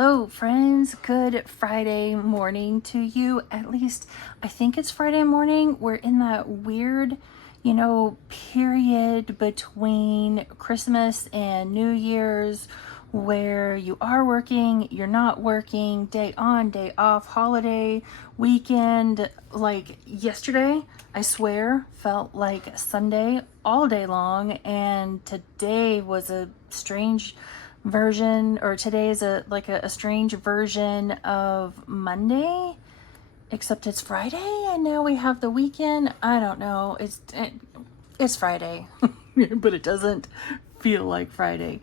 Hello, friends. Good Friday morning to you. At least I think it's Friday morning. We're in that weird, period between Christmas and New Year's where you are working, you're not working, day on, day off, holiday, weekend. Like yesterday, I swear, felt like Sunday all day long, and today was a strange version, or today is a strange version of Monday, except it's Friday and now we have the weekend. I don't know. It's Friday, but it doesn't feel like Friday.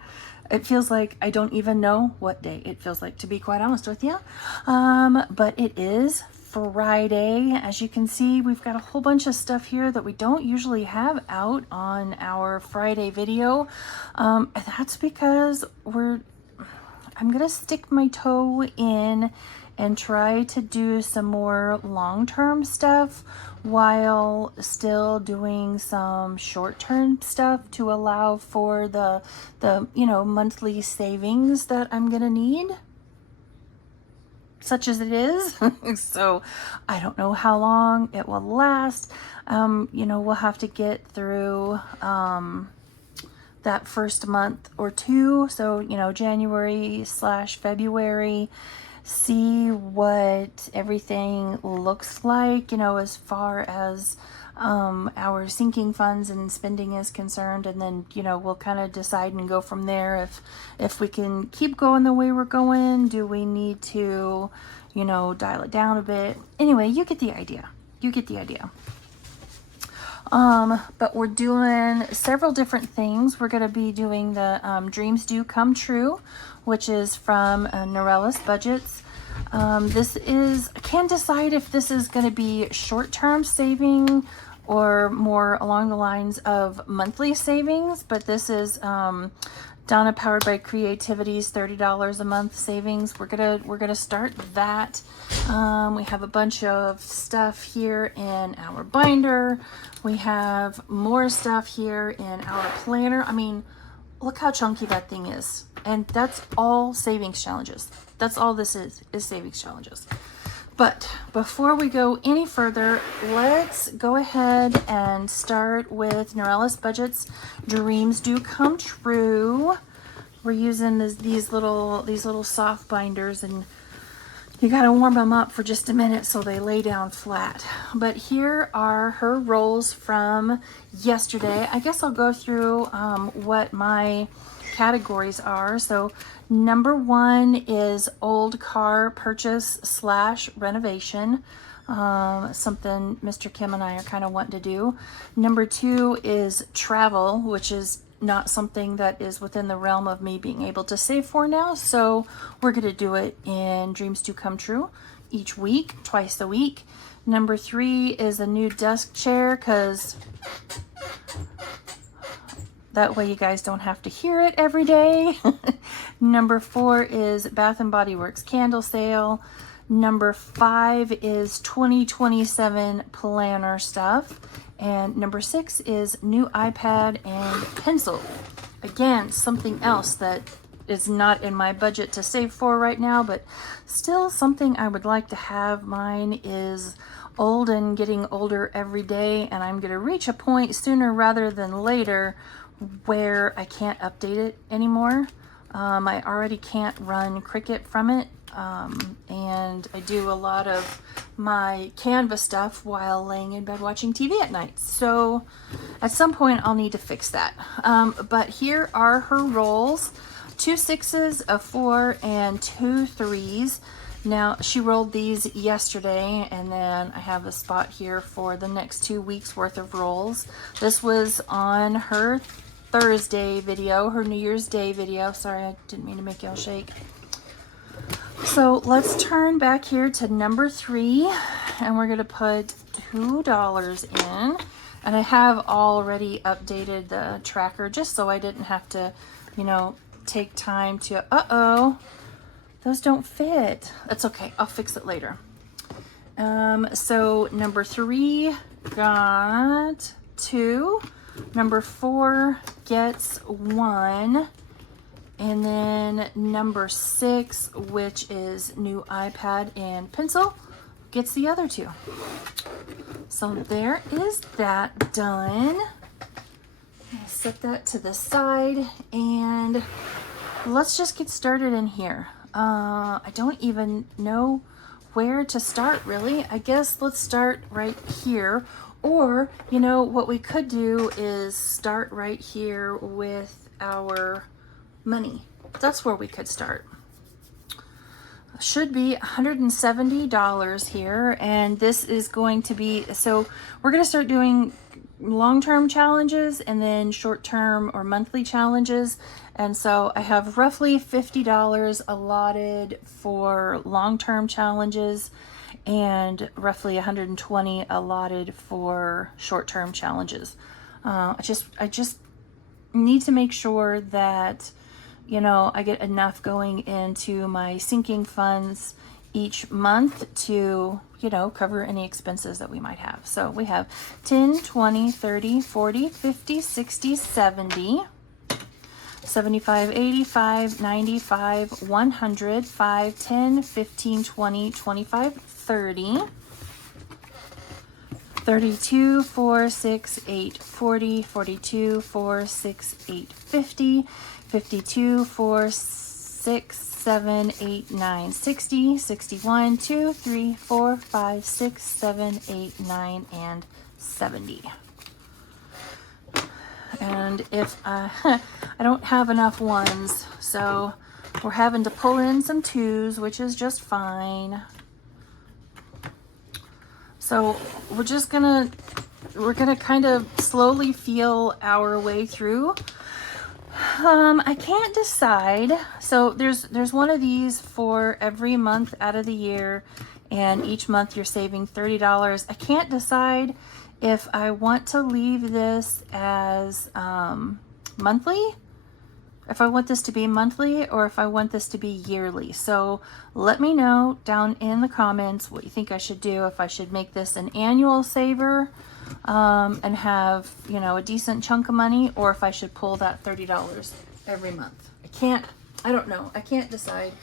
It feels like I don't even know what day it feels like, to be quite honest with you. But it is Friday. As you can see, we've got a whole bunch of stuff here that we don't usually have out on our Friday video. That's because I'm gonna stick my toe in and try to do some more long-term stuff while still doing some short-term stuff to allow for the monthly savings that I'm gonna need, such as it is. So I don't know how long it will last. We'll have to get through that first month or two. So, January/February, see what everything looks like, as far as our sinking funds and spending is concerned. And then, we'll kind of decide and go from there. If we can keep going the way we're going, do we need to, dial it down a bit? Anyway, you get the idea. But we're doing several different things. We're going to be doing the Dreams Do Come True, which is from Norellis Budgets. I can't decide if this is going to be short-term saving or more along the lines of monthly savings, but this is Donna Powered by Creativity's $30 a month savings. We're gonna start that. We have a bunch of stuff here in our binder. We have more stuff here in our planner. I mean, look how chunky that thing is. And that's all savings challenges. That's all this is savings challenges. But before we go any further, let's go ahead and start with Norellis Budget's Dreams Do Come True. We're using these little soft binders, and you gotta warm them up for just a minute so they lay down flat. But here are her rolls from yesterday. I guess I'll go through what my categories are. So number 1 is old car purchase / renovation, something Mr. Kim and I are kind of wanting to do. Number 2 is travel, which is not something that is within the realm of me being able to save for now. So we're going to do it in Dreams Do Come True each week, twice a week. Number 3 is a new desk chair, because that way you guys don't have to hear it every day. Number 4 is Bath and Body Works candle sale. Number 5 is 2027 planner stuff. And number 6 is new iPad and pencil. Again, something else that is not in my budget to save for right now, but still something I would like to have. Mine is old and getting older every day, and I'm going to reach a point sooner rather than later where I can't update it anymore. I already can't run Cricut from it, and I do a lot of my Canva stuff while laying in bed watching TV at night. So at some point I'll need to fix that. But here are her rolls: 2 6s, a 4, and 2 3s. Now, she rolled these yesterday, and then I have a spot here for the next 2 weeks worth of rolls. This was on her Thursday video, her New Year's Day video. Sorry, I didn't mean to make y'all shake. So let's turn back here to number 3, and we're going to put $2 in. And I have already updated the tracker just so I didn't have to, take time to, those don't fit. That's okay. I'll fix it later. So number 3 got 2. Number 4 gets 1. And then number 6, which is new iPad and pencil, gets the other 2. So there is that done. I'll set that to the side and let's just get started in here. I don't even know where to start really. I guess let's start right here. Or, you know, what we could do is start right here with our money. That's where we could start. Should be $170 here, and this is going to be, so we're going to start doing long-term challenges and then short-term or monthly challenges. And so I have roughly $50 allotted for long-term challenges and roughly $120 allotted for short-term challenges. I just need to make sure that, you know, I get enough going into my sinking funds each month to, you know, cover any expenses that we might have. So we have 10, 20, 30, 40, 50, 60, 70, 75, 85, 95, 100, 5, 10, 15, 20, 25, 30, 32, 4, 6, 8, 40, 42, 4, 6, 8, 50, 52, 4, 6, 7, 8, 9, 60, 61, 2, 3, 4, 5, 6, 7, 8, 9, and 70. And if I don't have enough ones, so we're having to pull in some 2s, which is just fine. So we're gonna kind of slowly feel our way through. I can't decide. So there's one of these for every month out of the year, and each month you're saving $30. I can't decide if I want to leave this as monthly, if I want this to be monthly, or if I want this to be yearly. So let me know down in the comments what you think I should do, if I should make this an annual saver and have, you know, a decent chunk of money, or if I should pull that $30 every month. I don't know. I can't decide.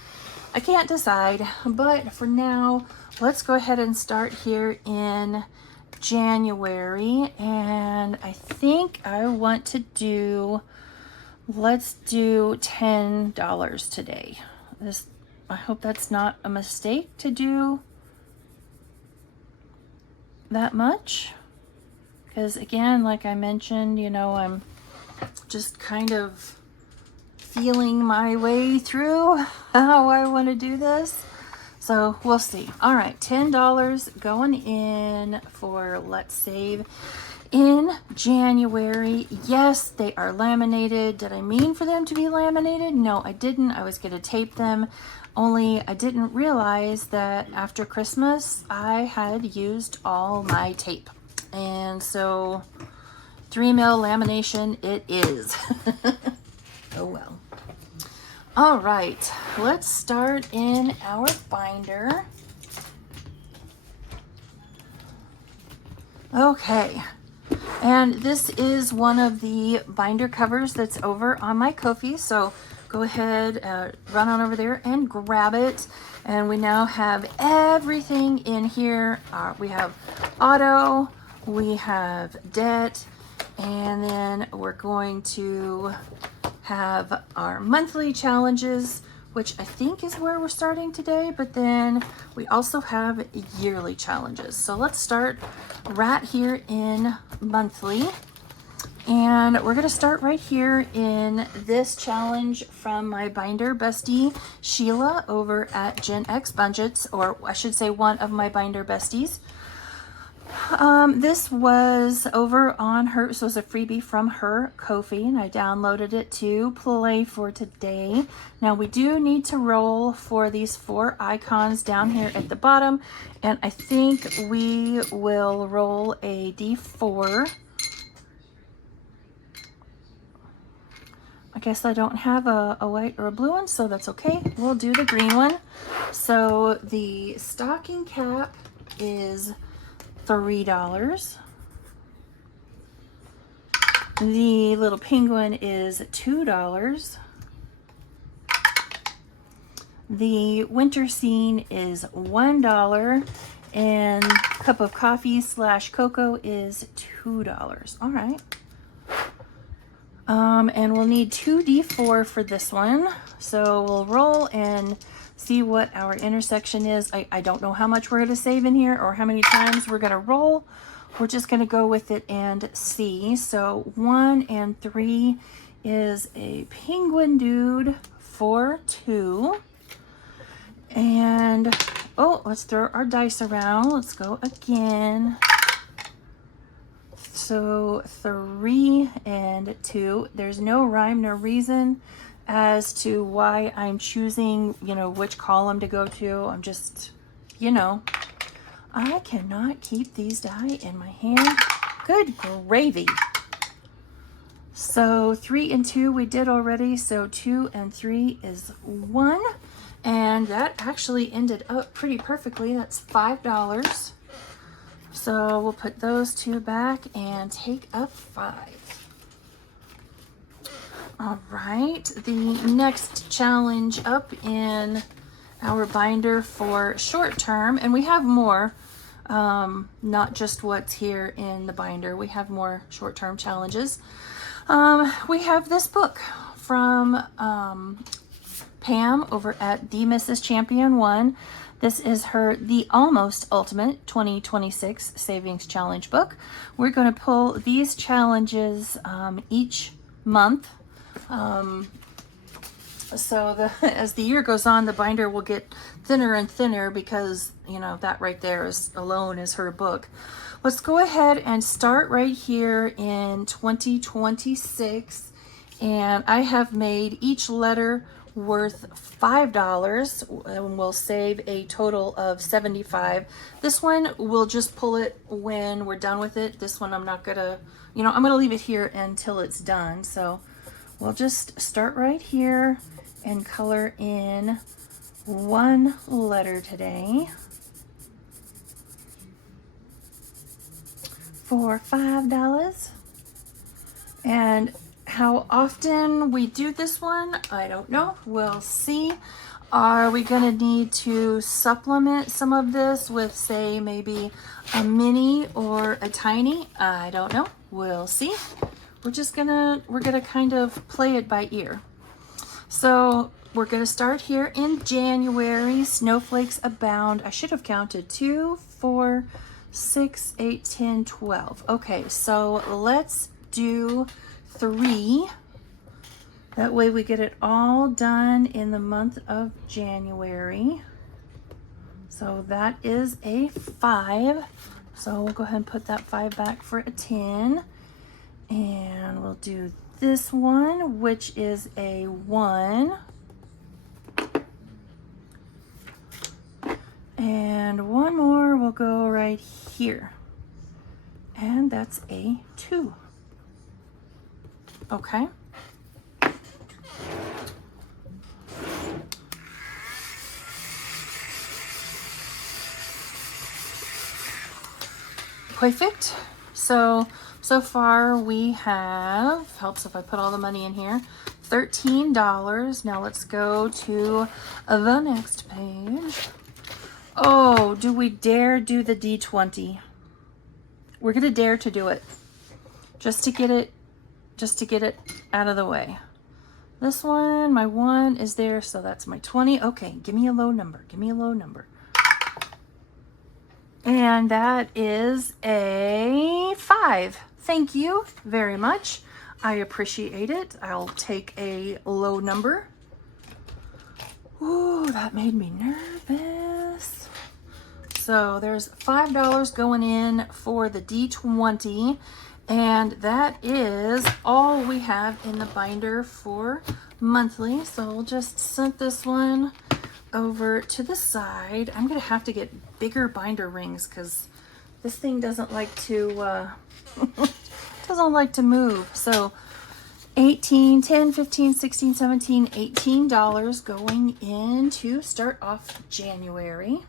But for now, let's go ahead and start here in January. And I think I want to do, let's do $10 today. I hope that's not a mistake to do that much. Because again, like I mentioned, you know, I'm just kind of feeling my way through how I want to do this. So we'll see. All right, $10 going in for Let's Save in January. Yes, they are laminated. Did I mean for them to be laminated? No, I didn't. I was going to tape them. Only I didn't realize that after Christmas, I had used all my tape. And so 3mm lamination it is. Oh well. All right, let's start in our binder. Okay, and this is one of the binder covers that's over on my Ko-fi, so go ahead, run on over there and grab it. And we now have everything in here. We have auto, we have debt, and then we're going to have our monthly challenges, which I think is where we're starting today, but then we also have yearly challenges. So let's start right here in monthly. And we're gonna start right here in this challenge from my binder bestie, Sheila, over at Gen X Budgets, or I should say one of my binder besties. This was over on her, this was a freebie from her Ko-fi, and I downloaded it to play for today. Now we do need to roll for these 4 icons down here at the bottom, and I think we will roll a D4. I guess I don't have a white or a blue one, so that's okay. We'll do the green one. So the stocking cap is $3. The little penguin is $2. The winter scene is $1, and cup of coffee / cocoa is $2. All right. And we'll need 2d4 for this one. So we'll roll and see what our intersection is. I don't know how much we're going to save in here or how many times we're going to roll. We're just going to go with it and see. So 1 and 3 is a penguin dude for 2. And, oh, let's throw our dice around. Let's go again. So 3 and 2. There's no rhyme, no reason as to why I'm choosing, which column to go to. I'm just, I cannot keep these die in my hand. Good gravy. So 3 and 2 we did already. So 2 and 3 is 1. And that actually ended up pretty perfectly. That's $5. So we'll put those 2 back and take up 5. All right, the next challenge up in our binder for short term, and we have more, not just what's here in the binder. We have more short-term challenges. We have this book from Pam over at The Mrs. Champion 1. This is her The Almost Ultimate 2026 Savings Challenge book. We're going to pull these challenges each month. So as the year goes on, the binder will get thinner and thinner because, that right there alone is her book. Let's go ahead and start right here in 2026. And I have made each letter worth $5, and we'll save a total of $75. This one, we'll just pull it when we're done with it. This one, I'm not gonna, I'm gonna leave it here until it's done. So we'll just start right here and color in one letter today for $5. And how often we do this one, I don't know. We'll see. Are we going to need to supplement some of this with, say, maybe a mini or a tiny? I don't know. We'll see. We're gonna kind of play it by ear. So we're gonna start here in January. Snowflakes abound. I should have counted 2, 4, 6, 8, 10, 12. Okay, so let's do 3. That way we get it all done in the month of January. So that is a 5. So we'll go ahead and put that 5 back for a 10. And we'll do this one, which is a 1. And one more will go right here. And that's a 2. Okay. Perfect. So far we have, helps if I put all the money in here, $13. Now let's go to the next page. Oh, do we dare do the D20? We're going to dare to do it. Just to get it out of the way. This one, my 1 is there, so that's my 20. Okay, give me a low number. Give me a low number. And that is a 5. Thank you very much. I appreciate it. I'll take a low number. Ooh, that made me nervous. So there's $5 going in for the D20. And that is all we have in the binder for monthly. So we'll just set this one over to the side. I'm going to have to get bigger binder rings because this thing doesn't like to move. So 18, 10, 15, 16, 17, $18 going in to start off January.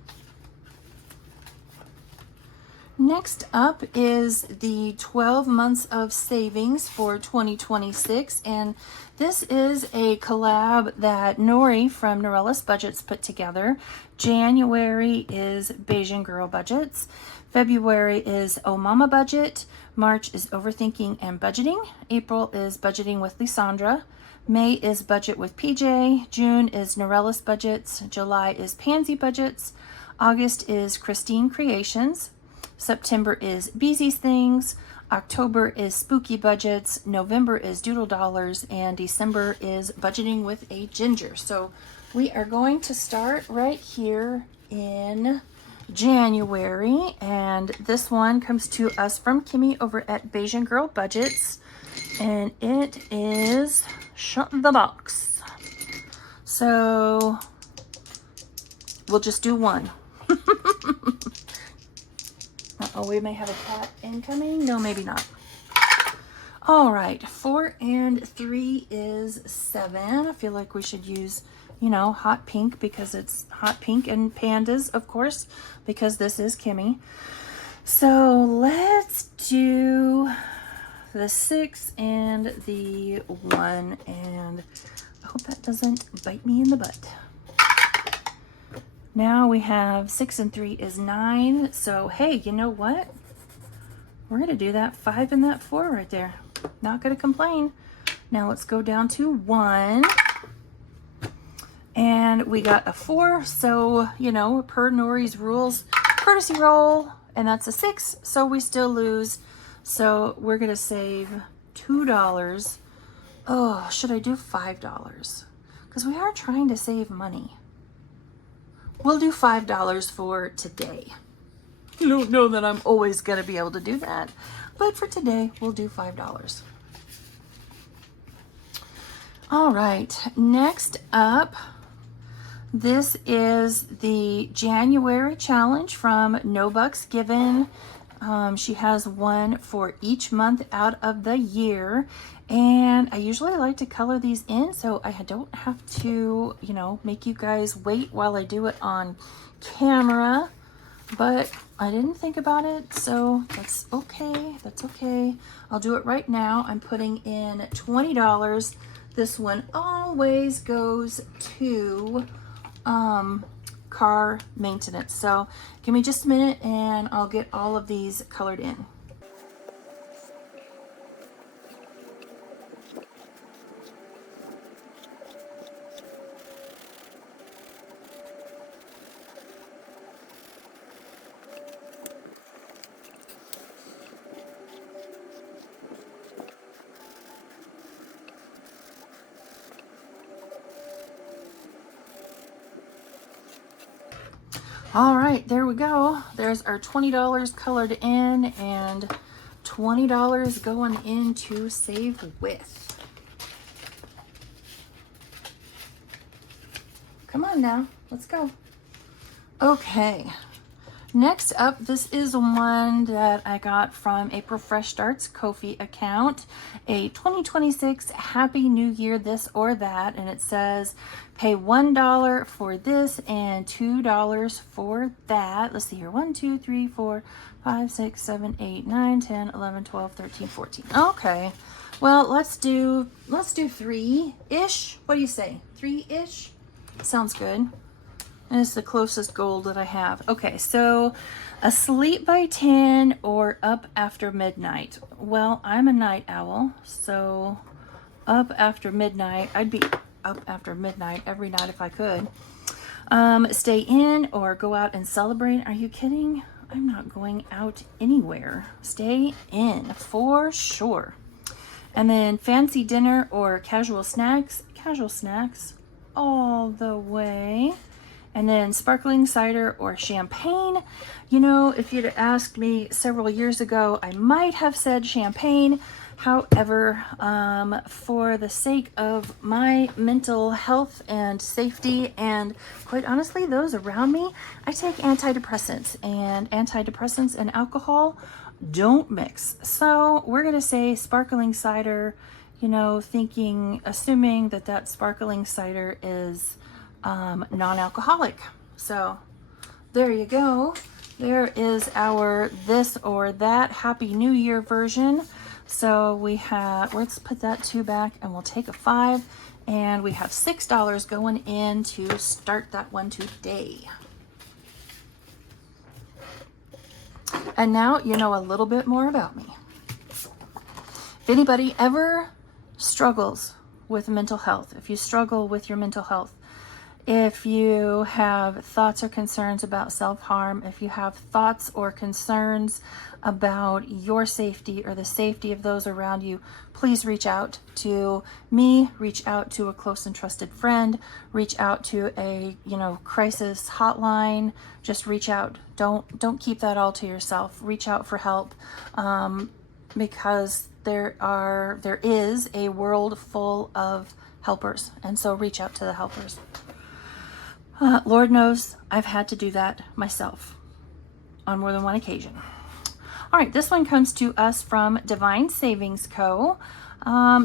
Next up is the 12 months of savings for 2026, and this is a collab that Nori from Norellis Budgets put together. January is Bayesian Girl Budgets, February is Oh Mama Budget, March is Overthinking and Budgeting, April is Budgeting with Lysandra, May is Budget with PJ, June is Norellis Budgets, July is Pansy Budgets, August is Christine Creations, September is Beezy's Things, October is Spooky Budgets, November is Doodle Dollars, and December is Budgeting with a Ginger. So we are going to start right here in January, and this one comes to us from Kimmy over at Bayesian Girl Budgets, and it is Shut the Box. So we'll just do one. Oh, we may have a cat incoming. No, maybe not. All right, 4 and 3 is 7. I feel like we should use, you know, hot pink because it's hot pink, and pandas, of course, because this is Kimmy. So let's do the 6 and the 1, and I hope that doesn't bite me in the butt. Now we have 6 and 3 is 9. So, hey, you know what? We're going to do that 5 and that 4 right there. Not going to complain. Now let's go down to 1. And we got a 4. So, you know, per Nori's rules, courtesy roll. And that's a 6. So we still lose. So we're going to save $2. Oh, should I do $5? Because we are trying to save money. We'll do $5 for today. I don't know that I'm always going to be able to do that, but for today, we'll do $5. All right, next up, this is the January challenge from No Bucks Given. She has one for each month out of the year, and I usually like to color these in so I don't have to, you know, make you guys wait while I do it on camera, but I didn't think about it, so that's okay. That's okay. I'll do it right now. I'm putting in $20. This one always goes to car maintenance. So give me just a minute and I'll get all of these colored in. All right, there we go. There's our $20 colored in and $20 going into Save With. Come on now, let's go. Okay, next up, this is one that I got from April Fresh Starts Ko-fi account, a 2026 Happy New Year this or that, and it says pay $1 for this and $2 for that. Let's see here, 1, 2, 3, 4, 5, 6, 7, 8, 9, 10, 11, 12, 13, 14. Okay, well, let's do 3-ish. What do you say, 3-ish? Sounds good. And it's the closest gold that I have. Okay, so Asleep by 10 or Up After Midnight. Well, I'm a night owl, so up after midnight. I'd be up after midnight every night if I could. Stay in or go out and celebrate. Are you kidding? I'm not going out anywhere. Stay in for sure. And then fancy dinner or casual snacks. Casual snacks all the way. And then sparkling cider or champagne. You know, if you'd asked me several years ago, I might have said champagne. However, for the sake of my mental health and safety, and quite honestly, those around me, I take antidepressants, and antidepressants and alcohol don't mix. So we're going to say sparkling cider, you know, assuming that sparkling cider is non-alcoholic. So there you go. There is our this or that Happy New Year version. So we have, let's put that 2 back and we'll take a 5. And we have $6 going in to start that one today. And now you know a little bit more about me. If anybody ever struggles with mental health, if you struggle with your mental health, if you have thoughts or concerns about self-harm, if you have thoughts or concerns about your safety or the safety of those around you, please reach out to me, reach out to a close and trusted friend, reach out to a, crisis hotline. Just reach out. Don't keep that all to yourself. Reach out for help, because there is a world full of helpers, and so reach out to the helpers. Lord knows I've had to do that myself on more than one occasion. All right, this one comes to us from Divine Savings Co.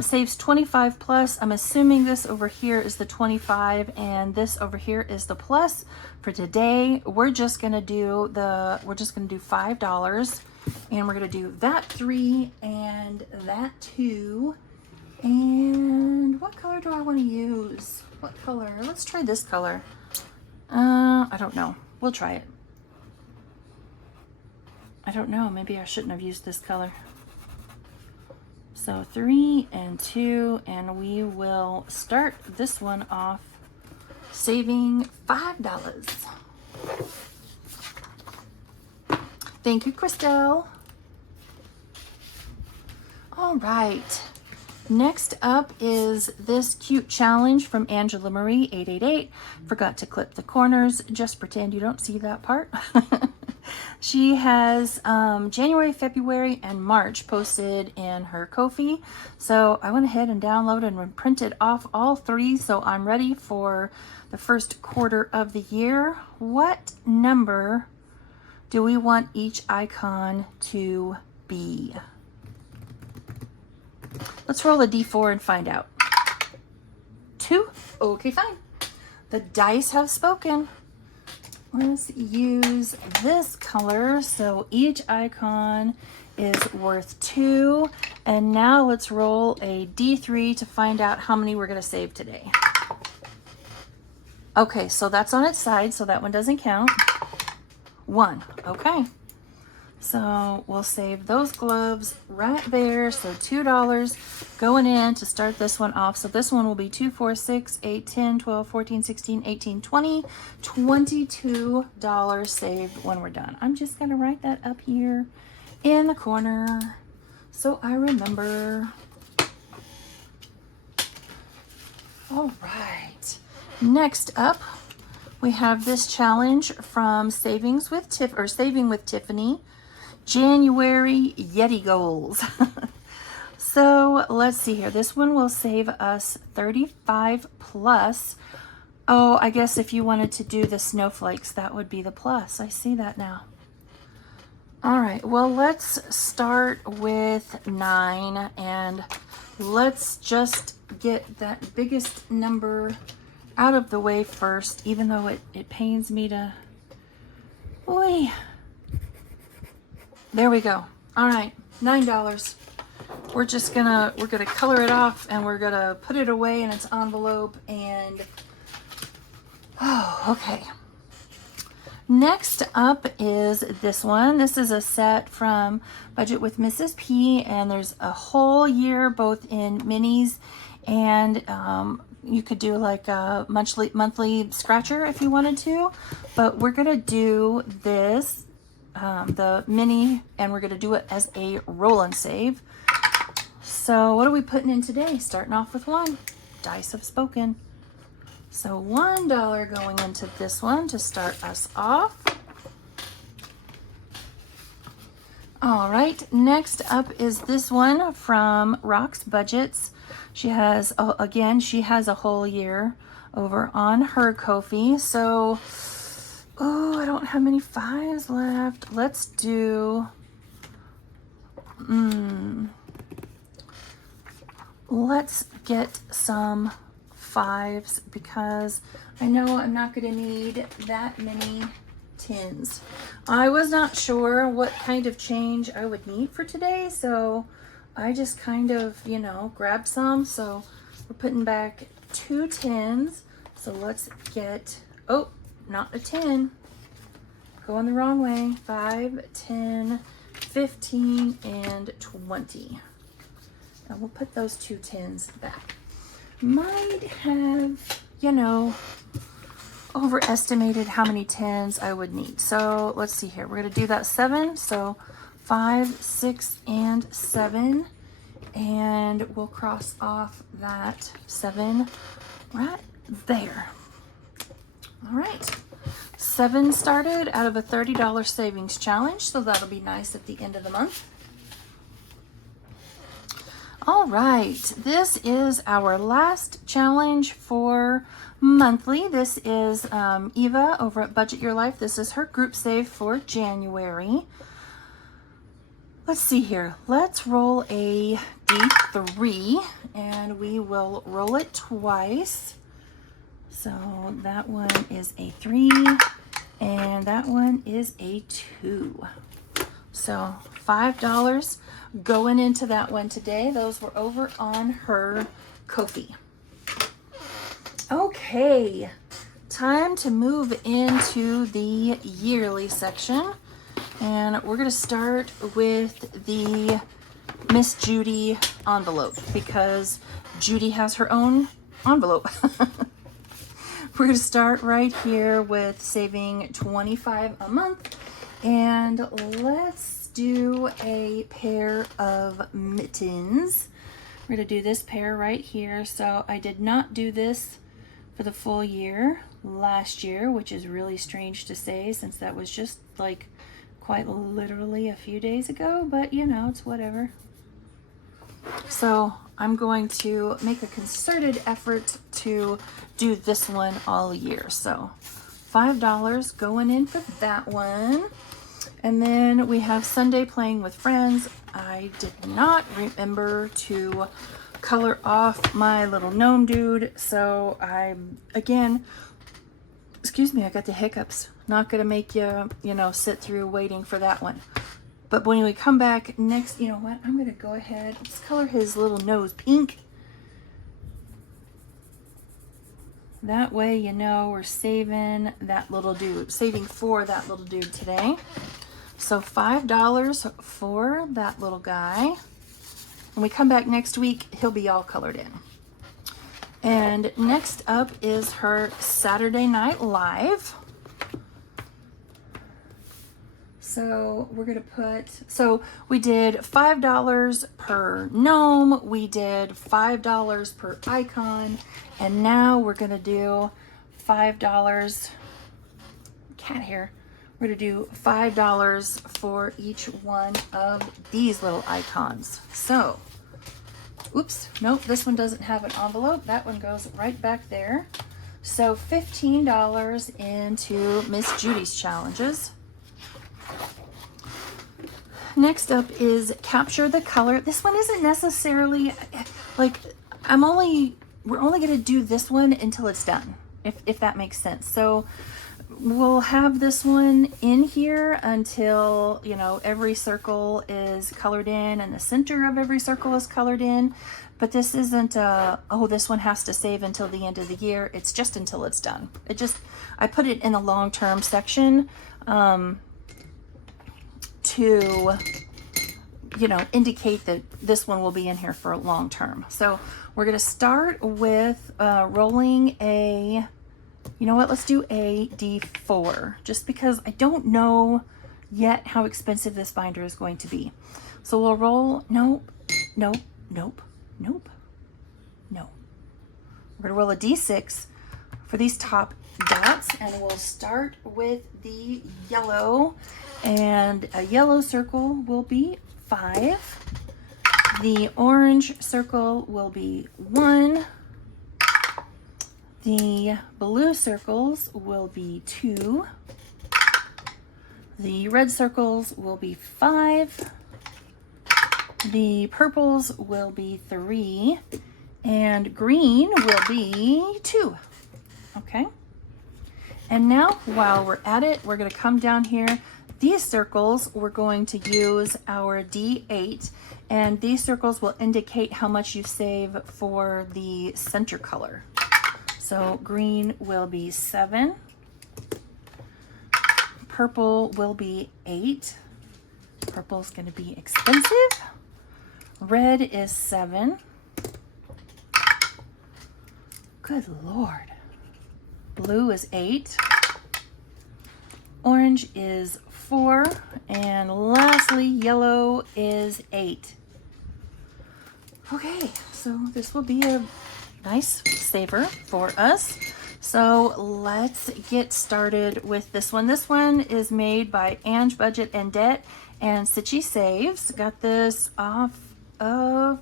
Saves 25 plus. I'm assuming this over here is the 25 and this over here is the plus. For today, we're just gonna do $5, and we're gonna do that 3 and that 2. And what color do I want to use? What color? Let's try this color. I don't know. We'll try it. I don't know. Maybe I shouldn't have used this color. So 3 and 2, and we will start this one off saving $5. Thank you, Christelle. All right. Next up is this cute challenge from Angela Marie 888. Forgot to clip the corners. Just pretend you don't see that part. She has January, February, and March posted in her Ko-fi. So I went ahead and downloaded and printed off all 3. So I'm ready for the first quarter of the year. What number do we want each icon to be? Let's roll a D4 and find out. 2. Okay, fine. The dice have spoken. Let's use this color. So each icon is worth 2. And now let's roll a D3 to find out how many we're going to save today. Okay, so that's on its side, so that one doesn't count. 1. Okay. So we'll save those gloves right there. So $2 going in to start this one off. So this one will be 2, 4, 6, 8, 10, 12, 14, 16, 18, 20, $22 saved when we're done. I'm just going to write that up here in the corner so I remember. All right. Next up, we have this challenge from Saving with Tiffany. January Yeti goals. So let's see here. This one will save us 35 plus. Oh, I guess if you wanted to do the snowflakes, that would be the plus. I see that now. All right, well, let's start with 9 and let's just get that biggest number out of the way first, even though it pains me to, boy. There we go. All right, $9. We're gonna color it off and we're gonna put it away in its envelope and, oh, okay. Next up is this one. This is a set from Budget with Mrs. P, and there's a whole year both in minis and you could do like a monthly scratcher if you wanted to, but we're gonna do this the mini, and we're going to do it as a roll and save. So what are we putting in today? Starting off with 1. Dice have spoken. So $1 going into this one to start us off. All right, next up is this one from Rock's Budgets. She has, again, she has a whole year over on her Ko-fi. So oh, I don't have many 5s left. Let's do, let's get some 5s because I know I'm not going to need that many tins. I was not sure what kind of change I would need for today, so I just kind of, you know, grabbed some. So we're putting back 2 tins. So let's get, oh, not a 10. Going the wrong way. 5, 10, 15, and 20. And we'll put those 2 tins back. Might have, you know, overestimated how many tins I would need. So let's see here. We're going to do that 7. So 5, 6, and 7. And we'll cross off that 7 right there. All right. 7 started out of a $30 savings challenge. So that'll be nice at the end of the month. All right, this is our last challenge for monthly. This is Eva over at Budget Your Life. This is her group save for January. Let's see here. Let's roll a D3 and we will roll it twice. So that one is a 3 and that one is a 2. So $5 going into that one today. Those were over on her Ko-fi. Okay, time to move into the yearly section. And we're going to start with the Miss Judy envelope because Judy has her own envelope. We're going to start right here with saving $25 a month. And let's do a pair of mittens. We're going to do this pair right here. So I did not do this for the full year last year, which is really strange to say since that was just like quite literally a few days ago, but you know, it's whatever. So I'm going to make a concerted effort to do this one all year. So $5 going in for that one. And then we have Sunday playing with friends. I did not remember to color off my little gnome dude. So I'm, again, excuse me, I got the hiccups. Not going to make you, you know, sit through waiting for that one. But when we come back next, you know what? I'm going to go ahead. Let's color his little nose pink. That way, you know, we're saving that little dude, saving for that little dude today. So $5 for that little guy. When we come back next week, he'll be all colored in. And next up is her Saturday Night Live. So we're going to put, so we did $5 per gnome, we did $5 per icon, and now we're going to do $5, cat hair, we're going to do $5 for each one of these little icons. So, oops, nope, this one doesn't have an envelope. That one goes right back there. So $15 into Miss Judy's challenges. Next up is Capture the Color. This one isn't necessarily, like, we're only going to do this one until it's done, if that makes sense. So we'll have this one in here until, you know, every circle is colored in and the center of every circle is colored in. But this isn't, oh, this one has to save until the end of the year. It's just until it's done. I put it in a long-term section to, you know, indicate that this one will be in here for a long term. So we're going to start with rolling a, you know what, let's do a D4, just because I don't know yet how expensive this binder is going to be. So we'll roll, nope, nope, nope, nope, no. We're going to roll a D6 for these top dots, and we'll start with the yellow, and a yellow circle will be 5. The orange circle will be 1. The blue circles will be 2. The red circles will be 5. The purples will be 3. And green will be 2. Okay. And now while we're at it, we're going to come down here. These circles, we're going to use our D8, and these circles will indicate how much you save for the center color. So green will be 7, purple will be 8, purple's going to be expensive, red is 7, good Lord, blue is 8, orange is 4, and lastly, yellow is 8. Okay, so this will be a nice saver for us. So let's get started with this one. This one is made by Ange Budget and Debt and Sitchy Saves. Got this off of,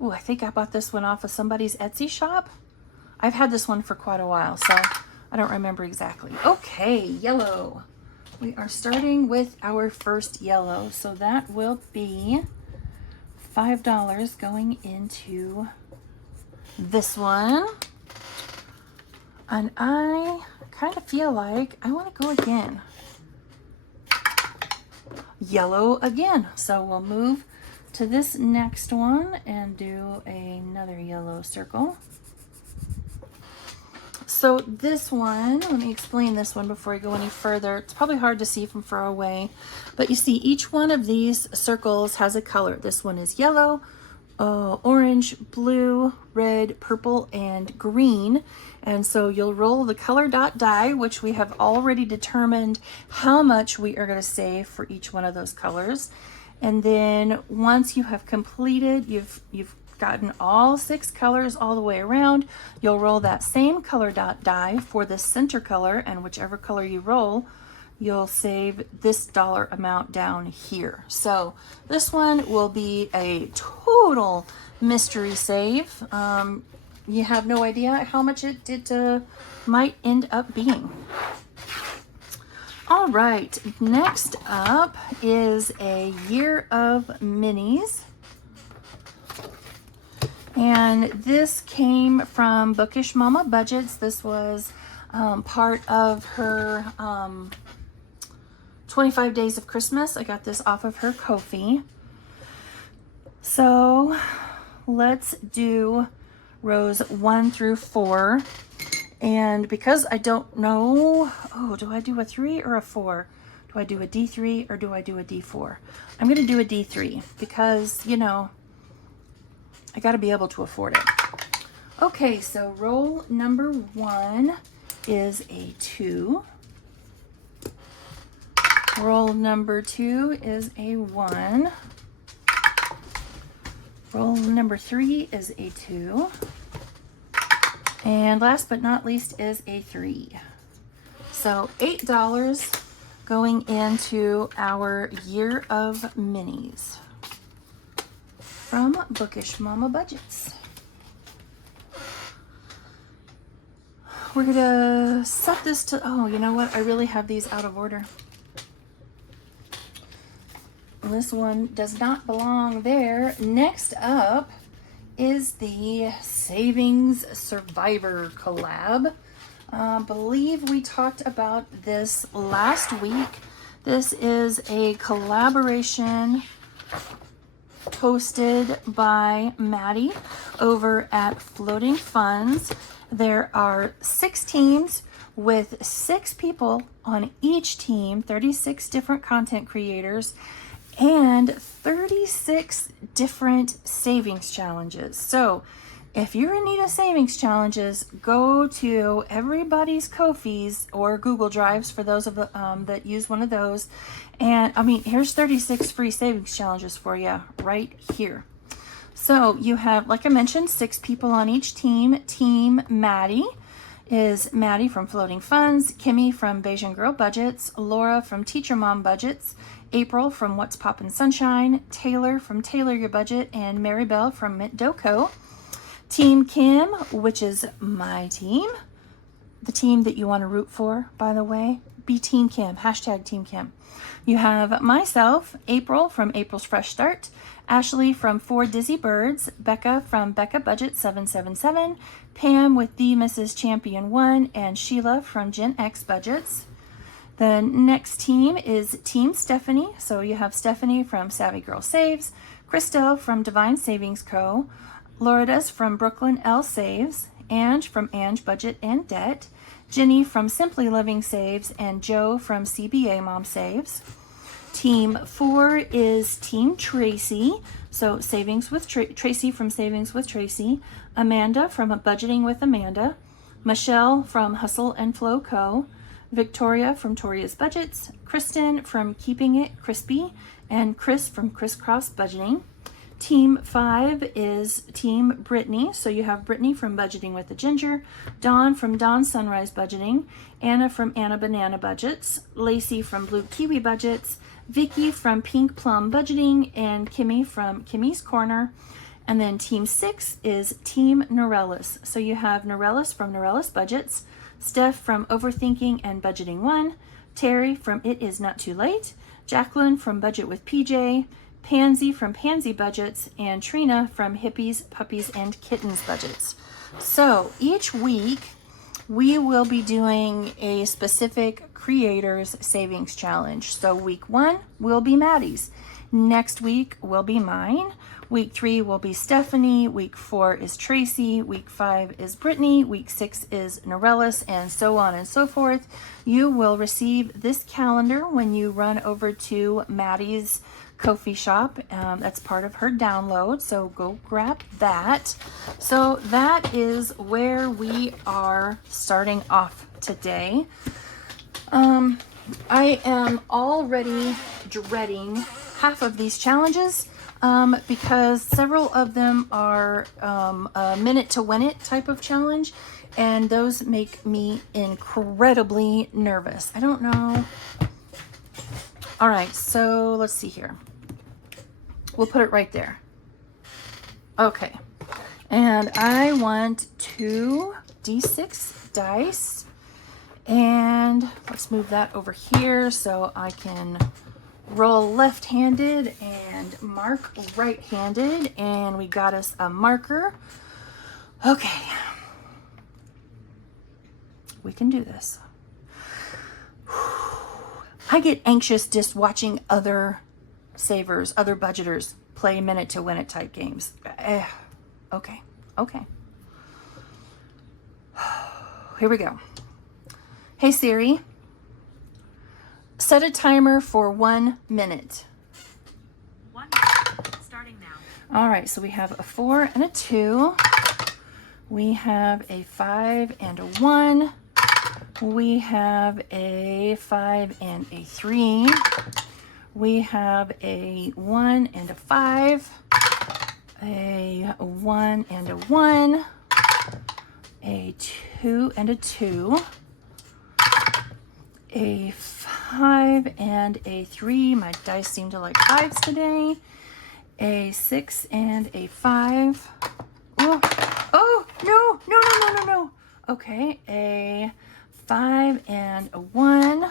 I think I bought this one off of somebody's Etsy shop. I've had this one for quite a while, so I don't remember exactly. Okay, yellow. We are starting with our first yellow. So that will be $5 going into this one. And I kind of feel like I want to go again. Yellow again. So we'll move to this next one and do another yellow circle. So this one, let me explain this one before I go any further. It's probably hard to see from far away, but you see each one of these circles has a color. This one is yellow, orange, blue, red, purple, and green. And so you'll roll the color dot die, which we have already determined how much we are going to save for each one of those colors. And then once you have completed, you've gotten all 6 colors all the way around, you'll roll that same color dot die for the center color, and whichever color you roll, you'll save this dollar amount down here. So this one will be a total mystery save. You have no idea how much it might end up being. All right, next up is a year of minis. And this came from Bookish Mama Budgets. This was part of her 25 Days of Christmas. I got this off of her Ko-fi. So let's do rows 1 through 4. And because I don't know, do I do a 3 or a 4? Do I do a D3 or do I do a D4? I'm going to do a D3 because, you know, I got to be able to afford it. Okay, so roll number 1 is a 2. Roll number 2 is a 1. Roll number 3 is a 2. And last but not least is a 3. So $8 going into our year of minis from Bookish Mama Budgets. We're gonna set this to, you know what? I really have these out of order. This one does not belong there. Next up is the Savings Survivor collab. Believe we talked about this last week. This is a collaboration hosted by Maddie over at Floating Funds. There are 6 teams with 6 people on each team, 36 different content creators, and 36 different savings challenges. So if you're in need of savings challenges, go to everybody's Ko-fis or Google Drives for those of the that use one of those. And I mean, here's 36 free savings challenges for you right here. So you have, like I mentioned, 6 people on each team. Team Maddie is Maddie from Floating Funds, Kimmy from Bayesian Girl Budgets, Laura from Teacher Mom Budgets, April from What's Poppin' Sunshine, Taylor from Taylor Your Budget, and Maribel from Mint Doco. Team Kim, which is my team, the team that you want to root for, by the way, be Team Kim, hashtag Team Kim. You have myself, April from April's Fresh Start, Ashley from 4 Dizzy Birds, Becca from Becca Budget 777, Pam with the Mrs. Champion 1, and Sheila from Gen X Budgets. The next team is Team Stephanie. So you have Stephanie from Savvy Girl Saves, Christelle from Divine Savings Co., Lourdes from Brooklyn L Saves, Ange from Ange Budget and Debt, Jenny from Simply Living Saves, and Joe from CBA Mom Saves. Team 4 is Team Tracy. So Savings with Tracy from Savings with Tracy, Amanda from Budgeting with Amanda, Michelle from Hustle and Flow Co., Victoria from Toria's Budgets, Kristen from Keeping It Crispy, and Chris from Crisscross Budgeting. Team 5 is Team Brittany. So you have Brittany from Budgeting with the Ginger, Dawn from Dawn Sunrise Budgeting, Anna from Anna Banana Budgets, Lacey from Blue Kiwi Budgets, Vicky from Pink Plum Budgeting, and Kimmy from Kimmy's Corner. And then Team 6 is Team Norellis. So you have Norellis from Norellis Budgets, Steph from Overthinking and Budgeting 1, Terry from It Is Not Too Late, Jacqueline from Budget with PJ, Pansy from Pansy Budgets, and Trina from Hippies, Puppies, and Kittens Budgets. So each week we will be doing a specific creators savings challenge. So week 1 will be Maddie's. Next week will be mine. Week 3 will be Stephanie. Week 4 is Tracy. Week 5 is Brittany. Week 6 is Norellis, and so on and so forth. You will receive this calendar when you run over to Maddie's Ko-fi shop. That's part of her download, so go grab that. So that is where we are starting off today. I am already dreading half of these challenges because several of them are a minute to win it type of challenge, and those make me incredibly nervous. I don't know. All right, so let's see here. We'll put it right there. Okay. And I want 2 D6 dice. And let's move that over here so I can roll left-handed and mark right-handed. And we got us a marker. Okay. We can do this. I get anxious just watching other savers, other budgeters play minute to win it type games. Okay. Here we go. Hey Siri, set a timer for 1 minute. 1 minute, starting now. All right, so we have a 4 and a 2. We have a 5 and a 1. We have a 5 and a 3. We have a 1 and a 5, a 1 and a 1, a 2 and a 2, a 5 and a 3. My dice seem to like 5s today. A 6 and a 5. Oh, no. Okay, a 5 and a 1.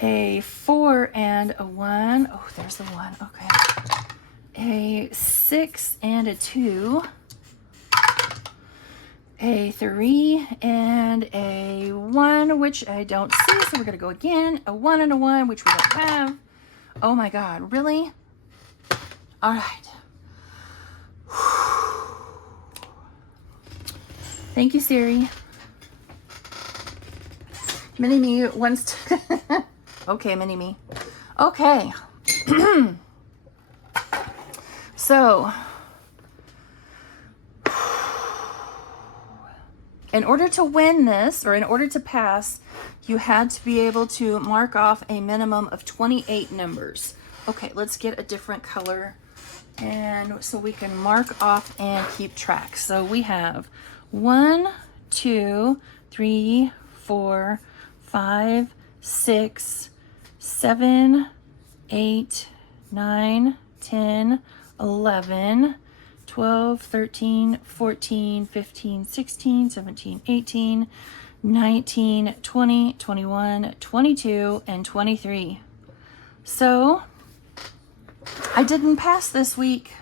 A 4 and a 1. Oh, there's the 1. Okay. A 6 and a 2. A 3 and a 1, which I don't see, so we're going to go again. A 1 and a 1, which we don't have. Oh my God, really? All right. Thank you, Siri. Mini-Me wants to... Okay, Mini-Me. Okay. So, in order to win this, or in order to pass, you had to be able to mark off a minimum of 28 numbers. Okay, let's get a different color, and so we can mark off and keep track. So we have 1, 2, 3, 4, 5, 6, 7, 8, 9, 10, 11, 12, 13, 14, 15, 16, 17, 18, 19, 20, 21, 22, and 23. So I didn't pass this week.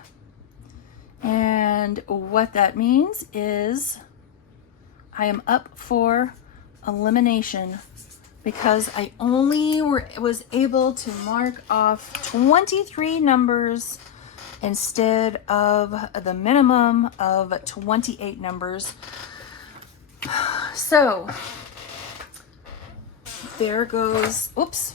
And what that means is I am up for elimination because I only was able to mark off 23 numbers instead of the minimum of 28 numbers. So there goes, oops,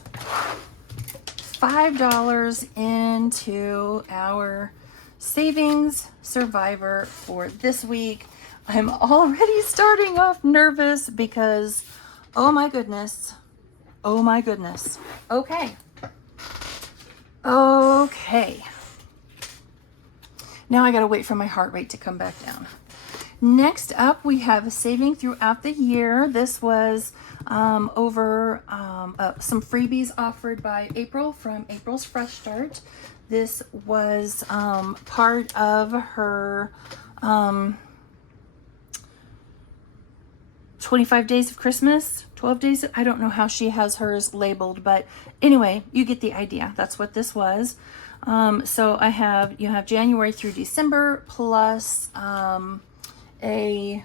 $5 into our savings survivor for this week. I'm already starting off nervous because, oh my goodness. Okay. Now I gotta wait for my heart rate to come back down. Next up, we have saving throughout the year. This was over some freebies offered by April from April's Fresh Start. This was part of her 25 days of Christmas, 12 days. I don't know how she has hers labeled, but anyway, you get the idea. That's what this was. So you have January through December plus a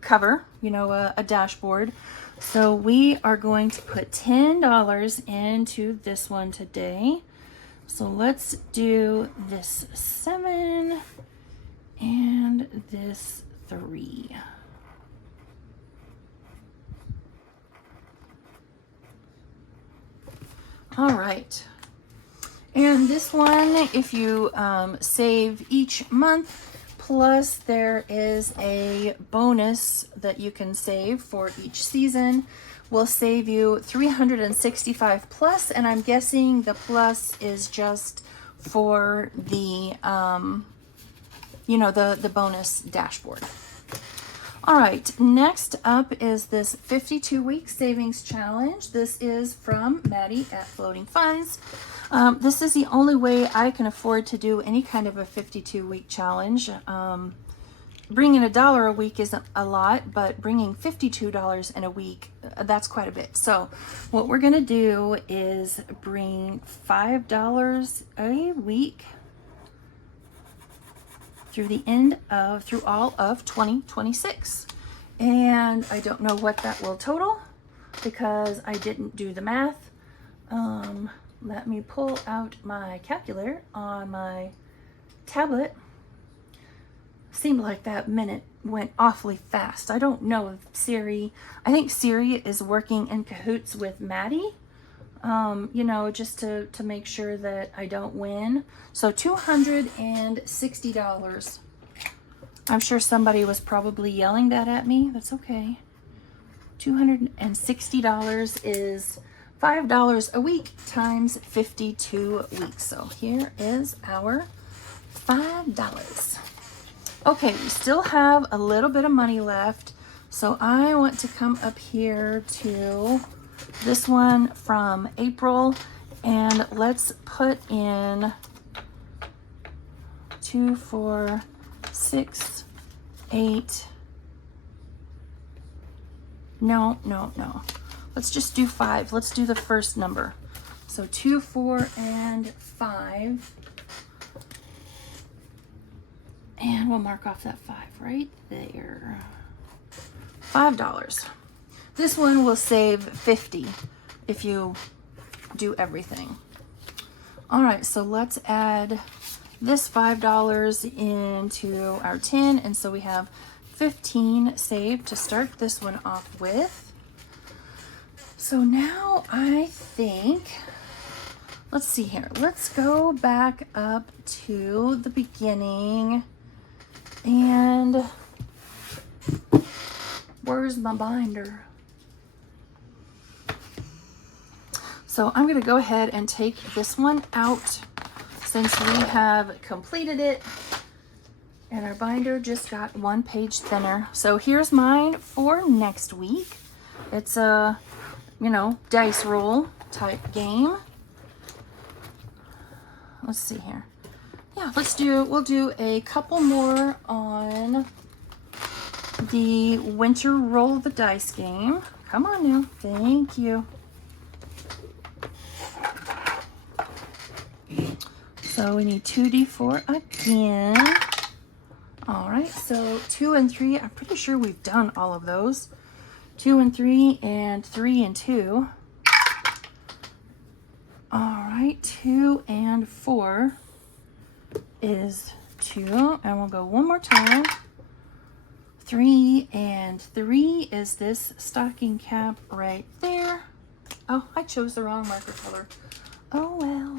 cover, a dashboard. So we are going to put $10 into this one today. So let's do this 7 and this 3. All right. And this one, if you save each month, plus there is a bonus that you can save for each season, will save you 365 plus, and I'm guessing the plus is just for the the bonus dashboard. All right, next up is this 52-week savings challenge. This is from Maddie at Floating Funds. This is the only way I can afford to do any kind of a 52-week challenge. Bringing $1 a week isn't a lot, but bringing $52 in a week, that's quite a bit. So what we're gonna do is bring $5 a week through all of 2026. And I don't know what that will total because I didn't do the math. Let me pull out my calculator on my tablet. Seemed like that minute went awfully fast. I don't know if I think Siri is working in cahoots with Maddie, just to make sure that I don't win. So $260. I'm sure somebody was probably yelling that at me. That's okay. $260 is $5 a week times 52 weeks. So here is our $5. Okay, we still have a little bit of money left. So I want to come up here to this one from April, and let's put in 2, 4, 6, 8. No. Let's just do 5. Let's do the first number. So 2, 4, and 5. And we'll mark off that 5 right there. $5. This one will save $50 if you do everything. All right, so let's add this $5 into our 10, and so we have 15 saved to start this one off with. So now I think, let's see here. Let's go back up to the beginning. And where's my binder? So I'm going to go ahead and take this one out since we have completed it. And our binder just got 1 page thinner. So here's mine for next week. It's a, dice roll type game. Let's see here. Yeah, we'll do a couple more on the winter roll of the dice game. Come on now. Thank you. So we need 2d4 again. All right, so 2 and 3. I'm pretty sure we've done all of those. 2 and 3 and 3 and 2. All right, 2 and 4 is 2. And we'll go one more time. 3 and 3 is this stocking cap right there. Oh, I chose the wrong marker color. Oh well.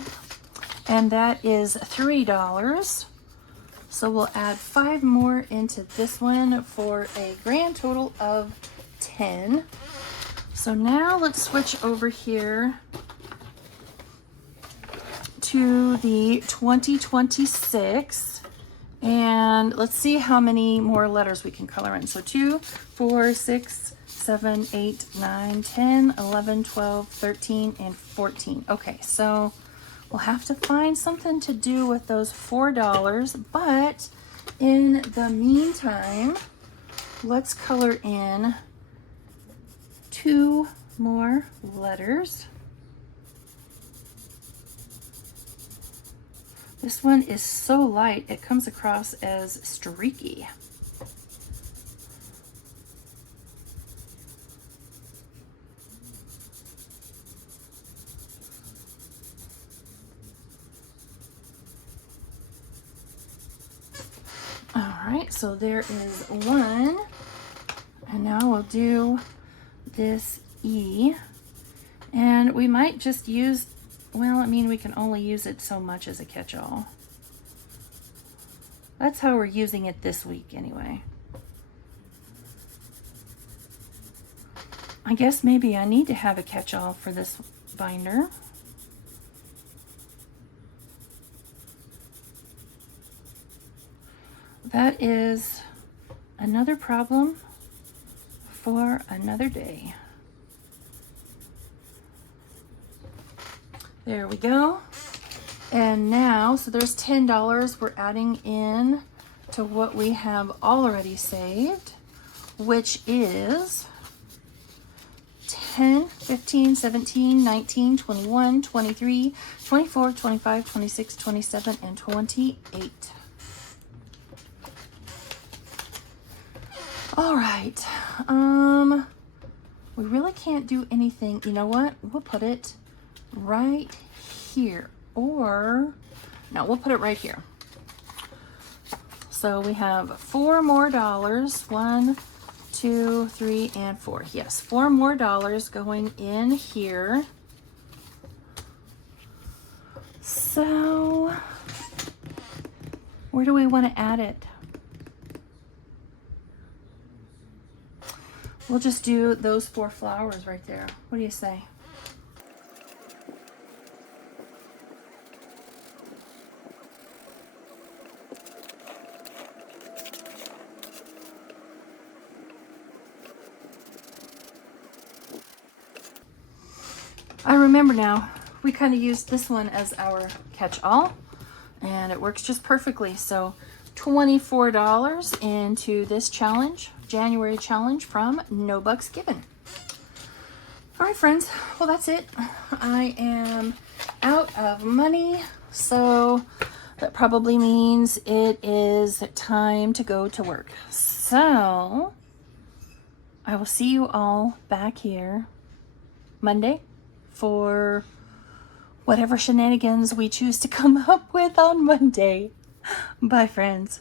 And that is $3. So we'll add 5 more into this one for a grand total of 10. So now let's switch over here to the 2026. And let's see how many more letters we can color in. So 2, 4, 6, 7, 8, 9, 10, 11, 12, 13, and 14. Okay, so we'll have to find something to do with those $4. But in the meantime, let's color in 2 more letters. This one is so light, it comes across as streaky. All right, so there is 1. And now we'll do this E. And we might just use, well, I mean, we can only use it so much as a catch-all. That's how we're using it this week anyway. I guess maybe I need to have a catch-all for this binder. That is another problem for another day. There we go. And now, so there's $10 we're adding in to what we have already saved, which is 10, 15, 17, 19, 21, 23, 24, 25, 26, 27, and 28. All right. We really can't do anything. You know what? We'll put it right here, or no, we'll put it right here. So we have $4 more. 1, 2, 3, and 4. Yes, $4 more going in here. So where do we want to add it? We'll just do those 4 flowers right there. What do you say? I remember now, we kind of used this one as our catch-all, and it works just perfectly. So $24 into this challenge, January challenge from No Bucks Given. All right, friends, well, that's it. I am out of money, so that probably means it is time to go to work. So I will see you all back here Monday for whatever shenanigans we choose to come up with on Monday. Bye, friends.